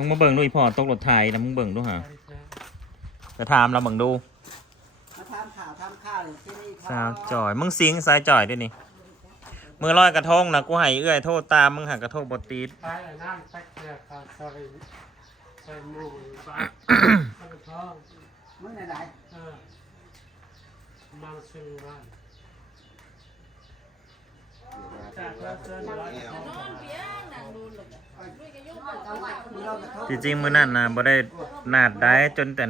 มึงมาเบิ่งดูอีพอตกรถไทยนะมึงเบิ่งดูฮะจะถามเราเบิ่งดู มาทำข่าวเลยที่นี่ สาวจ่อยมึงซิงสายจ่อยด้วยนี่มือลอยกระทงนะกูให้เอื้อยโทษตามมึงหักกระทงบดตีด ไปนั่นตักเกียร์ขาซอยใส่หมูบ้านข้าวทอง มึงไหน มาซื้อบ้าน จริงๆมือนั่นนะบ่ได้นาดได้จนแต่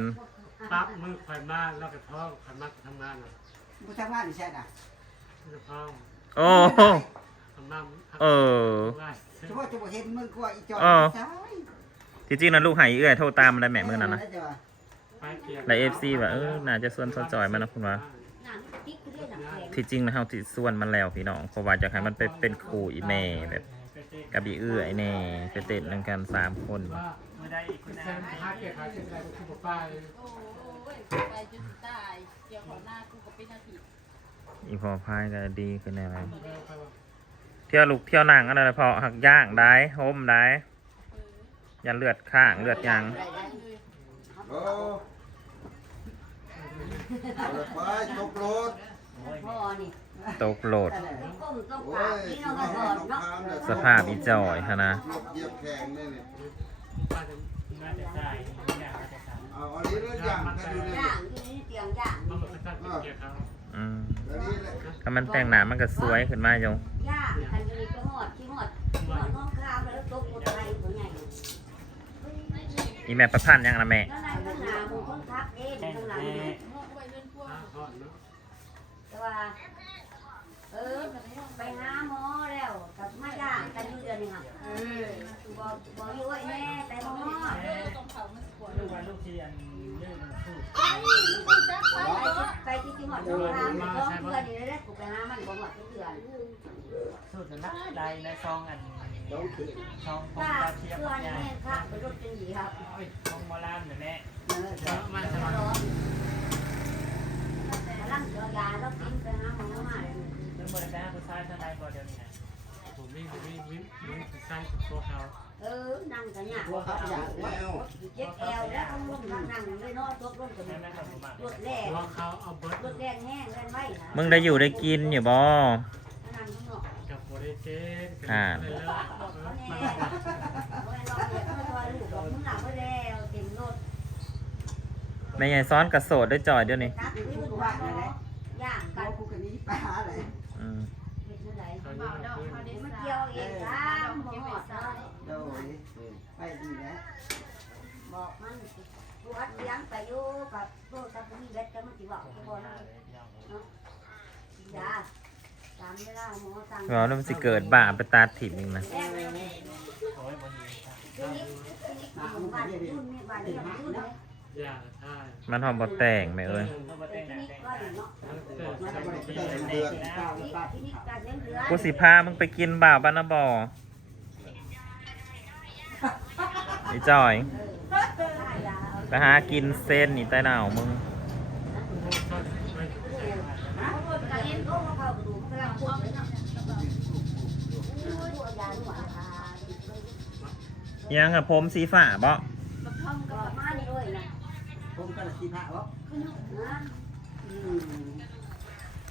ปั๊บมือไฟมาแล้วก็ท้องไฟมาทำงานอ่ะ มึงทำงานอยู่ใช่ไหม ท้อง โอ้โห ทำงาน เฉพาะจะบอกเห็นมึงกลัวอีจอยใช่ จริงๆนะลูกให้เอื้อยโทษตามมันได้แม่มือนั่นนะ ไปเกียร์ แล้วFC ว่าน่าจะส่วนสาวจ่อยมันนะคุณว่าที่จริงนะเฮาสิส่วนมันแล้วพี่น้องเพราะว่าอยากให้มันไปเป็นคู่อีแม่แบบกับอีเอื้อยแน่ไปเต้นนำกัน3คน ว่าไม่ได้อีกคนนึงหาเกียร์ขายเกียร์อะไรก็คือไป โอ้ยไปจนตายเกี่ยวขอหน้ากูก็เป็นนาที อีพอพายก็ดีขึ้นแน่เลยเที่ยวลูกเที่ยวหนังอะไรพอหักย่างได้โฮมได้ยันเลือดข้างเลือดยาง โอ้ไปตกรถ พ่อนี่ ตกโหลด ก้มต้อง โอ้ ปาก ย นี่ ที่ เรา น้ ก็ อง ก่อน น้อง เนาะ คามเนี่ย สภาพอีจอยฮะนะ รถเหยียบแข็งเนี่ยนี่ น่าจะได้เนี่ยน่าจะได้ เอาอันนี้เรื่องอย่างแค่ดูดิ ย่างที่นี่เตียงย่าง มันเป็นการเกียร์เขา อืม อันนี้แหละ ถ้ามันแต่งหนามันก็สวยขึ้นมาโยง ย่างกันอยู่นี่ก็หอดที่หอดน้องข้าวแล้วตกหมดไทยตัวใหญ่ อีแม่ประพันธ์ยังนะแม่ แล้วนายข้างหน้ามึงคนทักเองข้างหลังนี่ มองไปเล่นพวก หอดเนาะ แต่ว่าไปหาหมอแล้วกับมาย่างกันอยู่เดือนนึงอ่ะบอกอยู่ว่าแม่ไปหมอ ต้องเขามันปวด ลูกวันลูกที่อันยื่นสู้ ไปที่ที่หอดโรงพยาบาลก็เพื่อนนี่เลยกูไปหามันบ่หอดเพื่อน สู้จนนักได้ในซองอันซองของ ถ้า ตาเทียม เพื่อน ใหญ่ แม่ค่ะไปรถจังหยีครับ โอ้ยของมอลามเนี่ยแม่ มาสมัคร ร่างเจียวยาแล้วกินไปหาหมอมาเลย เรื่องบริการผู้ชายทนายบอเดียวนี่นะ ผมวิ่งใส่ตัวเขา นั่งกันเนี่ย ตัวขับอย่างแล้ว เจ็บแอวแล้วต้องลงนั่งเลยเนาะตกลงกัน แม่แม่ขับผมมาร ถแรก ตัวเขาเอาเบิร์ด รถแรกแห้งแรงไว้นะ มึงได้อยู่ได้กินอยู่บ่ นั่งข้างนอก กับบริเจนกันเลยแล้ว แน่โอ้ยเราเนี่ยเขาตัวลูกบอกมึงหลับไปแล้วเต็มรถ แม่ใหญ่ซ้อนกระโสดด้วยจอยเดี๋ยวนี้ ตัดพื้นว่าย่าง เขา กัน พูดกันนี้ไปหาอะไร อืม เป็นเท่าไหร่ เขาเยอะขึ้น มันเกี่ยวเองครับหมอด โดยไปดีแล้ว บอกมันกูอัดเลี้ยงไปอยู่กับโตกับมีเบ็ดกันมันสิบอกกูบอกนะยาตามเวลาหมอสั่ง เราเริ่มสิเกิดบ้าไปตาถิ่มอีกนะ โอ้ยบนนี้ ทีนี้บ้านรุ่นนี่บ้านนี่รุ่นเลย อย่าท่า มันหอมบ่แต่งแม่เอ้ย ต้องมาแต่งห ที น้า นี้ แต่ง ก็อยู่เนาะ มันจะบริ แต่ เต ง น เดือน ทีนี้การเลี้ยงเรือ กูสิพามึงไปกินบ่าวบ้านนะบ่ไอ้จอยไปหากินเส้นนี่ใต้หนาวมึง การเลี้ยงเขาเข้ากระดูกกำลังปวดเลยเนาะยาหนวดค่ะ ยังอะผมสีฝ่าบ่ กับท่อมกับมานี่ด้วยนะ ผมก็เลยทีพระวะ นะ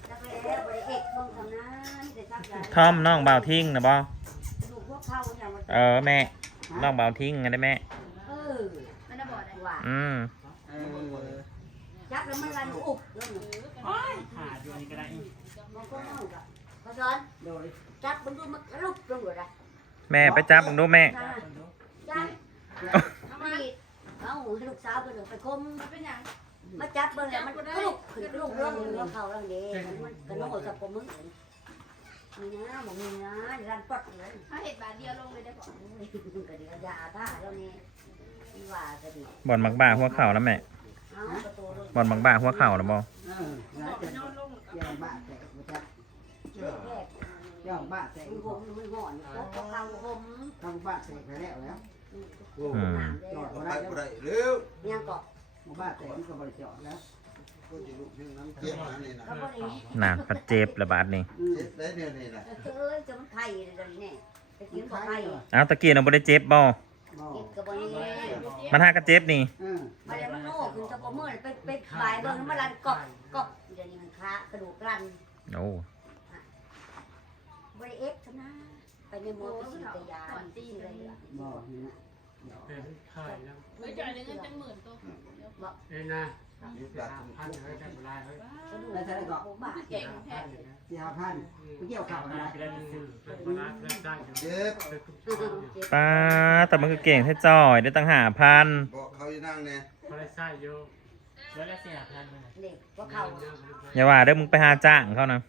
จักแล้วบริเอกเบิ่งทำนั้นแต่จักยา ทอมน้องบ่าวทิ้งนะบ่ ลูกพวกเขาอย่างว่า แม่น้องบ่าวทิ้งไงได้แม่ มันน่ะบอกได้ว่า อืม จักแล้วมันรันอุบเรื่อง ขาอยู่นี่ก็ได้ มันก็เมากับเพราะฉะนั้น โดย จักมันดูมันลุกลงอยู่ได้ แม่ไปจับมึงดูแม่ จักไม่เอาลูกสาวก็ถึงไปคม เป็นอย่าง มาจับเบิ่งแล้วมันก็ลุกขึ้นลุกเรื่องเรื่องเขาเรื่องนี้มันก็โน่กับผมมึงนี่นะมึงนี่นะรันปัดเลย ถ้าเห็ดบาทเดียวลงเลยได้บอก ก็เดี๋ยวยาท่าแล้วนี่ว่าก็ดี บ่อนมักบ้าหัวเข่าแล้วแม่ เอาประตู บ่อนมักบ้าหัวเข่าแล้วบ่ แล้วจะย่างบ้าแตกกูจะ แยก ย่างบ้าแตก มึงผมมึงห่อนก็เข้าผม ทำบ้าแตกไปแล้วแล้ว อืม จอด ไป มาได้ บ่ แล้ว ได้เร็ว ยังก็ บ้าแตกมันก็บริจาคแล้ว ก็จะลุกขึ้นน้ำเจ็บอันนี้นะ ก็บ่ได้ น่าปัดเจ็บระบาดนี่ เจ็บได้เนี่ยนี่นะ เอ้ยจะมันไข่เลยนี่ไปกินบ่ไข่ เอาตะกี้น่ะบ่ได้เจ็บบ่ บ เก็บกระบอกนี้ มันหากระเจ็บนี่ มาแล้วมันโง่ขึ้นตะปมือไปบายเบิ่งมันรันกบเดี๋ยวนี้มันค้ากระดูกรัน โอ้ บริเอฟชนะไปในโมไปสิกยาตีอะไรอย่าง บอกนี่นะ เป็นไข่แล้ว ไม่จ่ายเลยเงินจังหมื่นตัว เอ้ยนะพันเลยได้เวลาเลย แล้วจะได้ก็ บาท เก่งแท้ 4,000ไปเกี่ยวข้าวนะ เป็นเวลาได้ได้อยู่ เจ็บ ป้าแต่มันคือเก่งแท้จ่อยได้ตั้ง5,000 บอกเขาจะนั่งเนี่ย พอได้ใส่อยู่ แล้วได้4,000นึง เด็กก็เข้า อย่าว่าเด้อมึงไปหาจ้างเขานะ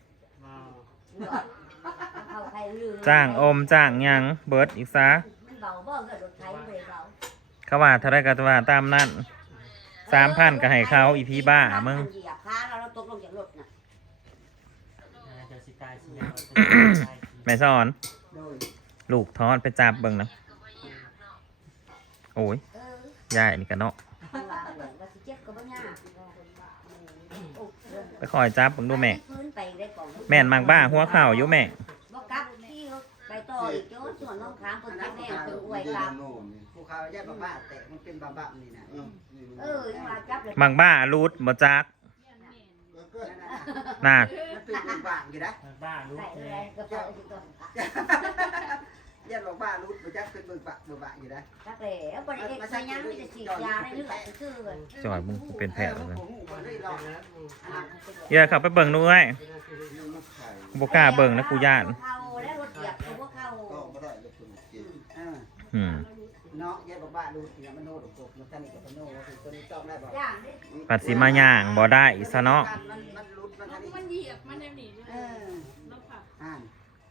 เข้าใครลืม จ้างอมจ้างหยังเบิดอีกซะ มันเบาบ่เกิดรถไถเลยเบา เขาว่าเท่าไรก็ว่าตามนั้น3,000ก็ให้เขาอีพีบ้ามึง เหยียบขาเราตกลงจากรถน่ะ จะสิตายสิยาว แม่สอน โดย ลูกทอนไปจับเบิ่งนะโอ้ย เออย ายนี่กันเนาะ ว่าเหมือนว่าสิเจ็บก็บ่ยาก ไปคอยจับเบิ่งดูแม่ พื้นไปได้ก่อน แม่นมากบ้าหัวเข่าอยู่แม่ บ่กลับที่เขาไปต่ออีกโจ้ส่วนน้องค้างเพิ่นแม่เพิ่นอวยกลับ โน่นนี่ ผู้ข่าวแยกบ้าแต่มันเป็นบ้านี่นะ มาจับเลย มักบ้ารูดบ่จักน่ะ มันเป็นบ้าอยู่นะ บ้าลูก ใส่ เล อะไร ย ก็เอาสิตัว แยกบ้ารู้บ่จักเป็นบ้าอยู่นะ จักแล้วบ่ได้เอ็กซ์ยังมีแต่ฉีดยาในเลือดซื่อๆเลย จอยมึงกูเป็นแผลแล้วนะ ผมบ่ได้หรอก อย่าเข้าไปเบิ่งด้วยกูบ่กล้าเบิ่งนะกูย่าน เข้าแล้วรถเหยียบตัวเข้า ก็ไม่ได้เลยคนเจ็บ อืม เนาะแยกบ้ารู้เนี่ยมันโน่ดกมันตั้งนี่กับมันโน่ตัวนี้ต้องได้บ่ ย่างได้ ปัดสิมาย่างบ่ได้อีซะเนาะ มันรุดมัน แล้ว นี่ มันเหยียบมันยังหนีด้วย เออ แล้วผัก อ่าน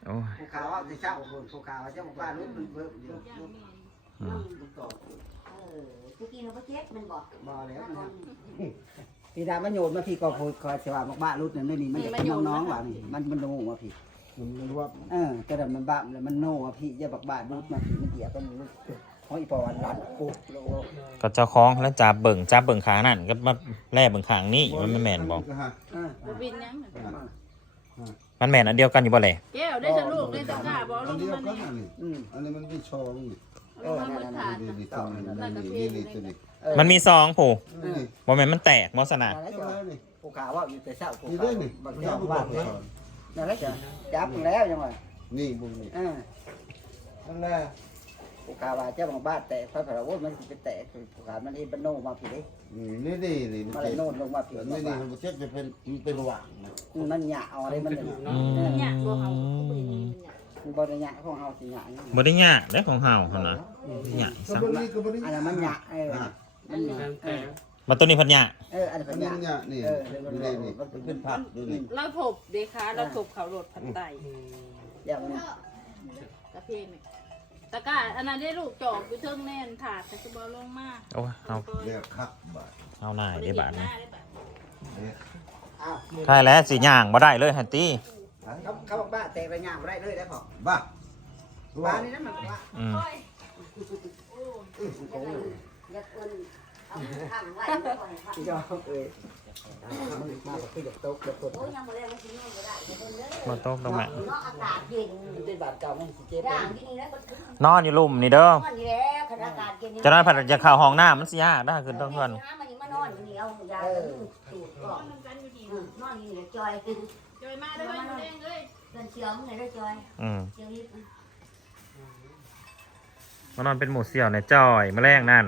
โอ้ย ผู้ข่าวว่าจะเช่าคนผู้ข่าวว่าจะบอกว่ารุดมันเบิ่มอยู่ ย่างนี่ อืม ตะกี้เราบ่เจ็บมันบอก บ่แล้วพี่ดามันโยนมาพี่ก็คอยสิว่าบ้ารุดนั่นนี่มันน้องๆว่านี่มันโน่ว่าพี่ มันว่า แต่ดันมันบ้าแล้วมันโน่ว่าพี่อย่าบักบ้ารุดมาพี่มันเหยียบมันรุดห้อยปอวันรัดปุ๊บโล ก็เจ้าของแล้วจับเบิ่งขางนั่นก็มาแล่เบิ่งขางนี่มันไม่แม่นบ่ บินยัง มันแม่นอันเดียวกันอยู่บ่แหละ แก้วได้ฉันลูกได้ตะกร้าบอล อัน ง เดียว มัน กัน นี่ นี่อันนี้มันมีช่องนี่ มันมืดขาด นี่ตรงนี้นี่ตัวนี้ มันมีซองผู้ นี่ บ่แม่นมันแตกบ่สนะ นั่นแหละ เจ้านี่ ผู้ข่าวว่าอยู่แต่เช้าผู้ นี่ ข่า ได้ ว นี่ บัก เจ้า เจ้า บอ ว่าก นั่นแหละจับแล้วยังไง นี่บุญนี่ นั่นแหละผู้ข่าวว่าเจ้าของบ้านแต่พระพระโอ้มันสิไปแตกผู้ข่าวมันเองมันโน่มาพี่เด้ นี่นี่นี่ มันเลยโน่นลงมาพี่ นี่นี่มันเจ็บจะเป็นหว่าง มันหยาเอาอะไรมัน เนี่ยบัวเขาเขาไปนี่มันเนี่ย มันบ่ได้หยาของเฮาสิหยา บ่ได้ยากเด้ของเฮาหั่นน่ะยาก ก็ ซะ บ่นี่ก็บ่นี่ อันนั้นมันหยามันหยา แต่ มาตัวนี้พันยาก อันนั้น อั มัน นห นี้ ยา เนี่ยนี่นี่มันเป็นผักดูนี่ เราถบเดคาเราถบเขาโหลดพันไต อย่างนี้ กระเพงนี่ตะกร้าอันนั้นได้ลูกจอกอยู่เทิงแน่นถาดแต่จะบอลงมา โอ้ยเอา เรียกคักบาด เอาหน่ายได้บาทนะ อ้าว ใช่แล้วสิย่างบ่ได้เลยฮันตี้ เขาบอกบ้าแต่ไปหยาบ่ได้เลยได้พอ บ้า บ้านี่นะมันว่า อืม อย่าคนเอาทำไว้ก่อน พี่จอเอ้ยมันมาแบบคืออยากตกอยากตก โอ้ยยังบ่ได้มันสิอยู่บ่ได้เดี๋ยวเพิ่นเด้อ มาตกตรงแม่ เนาะอากาศเย็น เป็นบาดเก่ามันสิเจ็บ ย่างที่นี่แล้วก็ถึง นอนอยู่ลุ่มนี่เด้อ นอนอยู่แล้วขณะอากาศเย็น จะนอนผัดจะเข้าห้องน้ำมันสิยากได้ขึ้นต้องเพิ่น มันยังมานอนอยู่นี่เอายาสูดก่อน มันกันอยู่ดี นอนอยู่นี่จอย จอยมาด้วยอยู่แดงเลย เดินเชียวมึงไหนได้จอย อืม เชียวนิด มานอนเป็นหมูเสี่ยวในจ้อยแมลงนั่น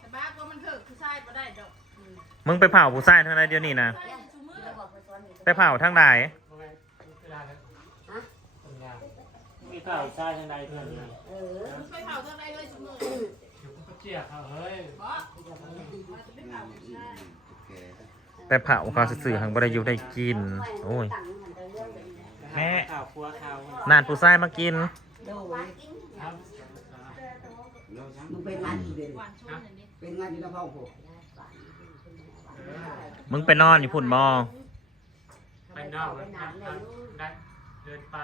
แต่บ้าก็มันเถิดคือใช่บ่ได้ดอก มึงไปเผาผู้ชายทางใดเดี๋ยวนี้นะ ใช่ชูมือ แล้วบอกไปสอนนี่ ไปเผาทางใด มีข่าวชาติในเพื่อน ไปเผาเท่าไรเลยชูมือ เจี๊ยบเขาเฮ้ย บอมาจะไปเผาใช่ ไปเผาเขาสื่อๆหังบ่ได้อยู่ได้กิน โอ้ย แม่ ข่าวครัวข่าวน านผู้ชายมากิน มึงเป็นงานอีเวนต์ หวานชุ่มอย่างนี้ เป็นงานอยู่ในห้องผม มึงไปนอนอยู่พุ่นบ่ ไปนอกได้เดินไป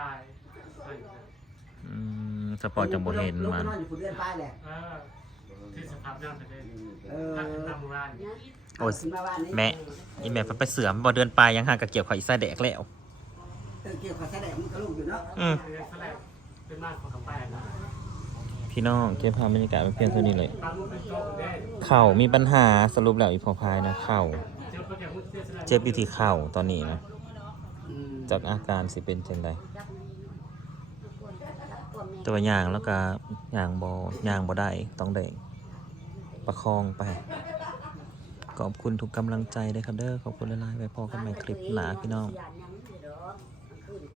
อืมสปอร์ตจังบ่เห็นมัน นอนอยู่ผู้เดือนป้ายแหละ ที่สภาพน้ำประเด็น เออ ถ้าเป็นตำราน โอ้ย ขึ้นมาบ้านนี้ แม่อีแม่ไปเสือมบ่เดินไปยังหากะเกี่ยวเขาอีไส้แดกแล้ว เกี่ยวกับแสดงมันก็ลูกอยู่เนาะ อืม เป็นแสลบเป็นมากของกาแฟนะ พี่น้องเก็บภาพบรรยากาศมาเพียงเท่านี้เลย ตามเป็นโต๊ะแดง เข่ามีปัญหาสรุปแล้วอีพอพายนะเข่า เจ้าพระแก้วมุ้งเสียสละ เจ็บอยู่ที่เข่าตอนนี้นะ อืม จากอาการสิเป็นจังได จับความแม่ ตัวอย่างแล้วก็อย่างบ่ได้ต้องได้ประคองไปขอบคุณทุกกำลังใจเลยครับเด้อขอบคุณหลายๆไว้พอกันใหม่คลิปหน้าพี่น้อง ย่านยัง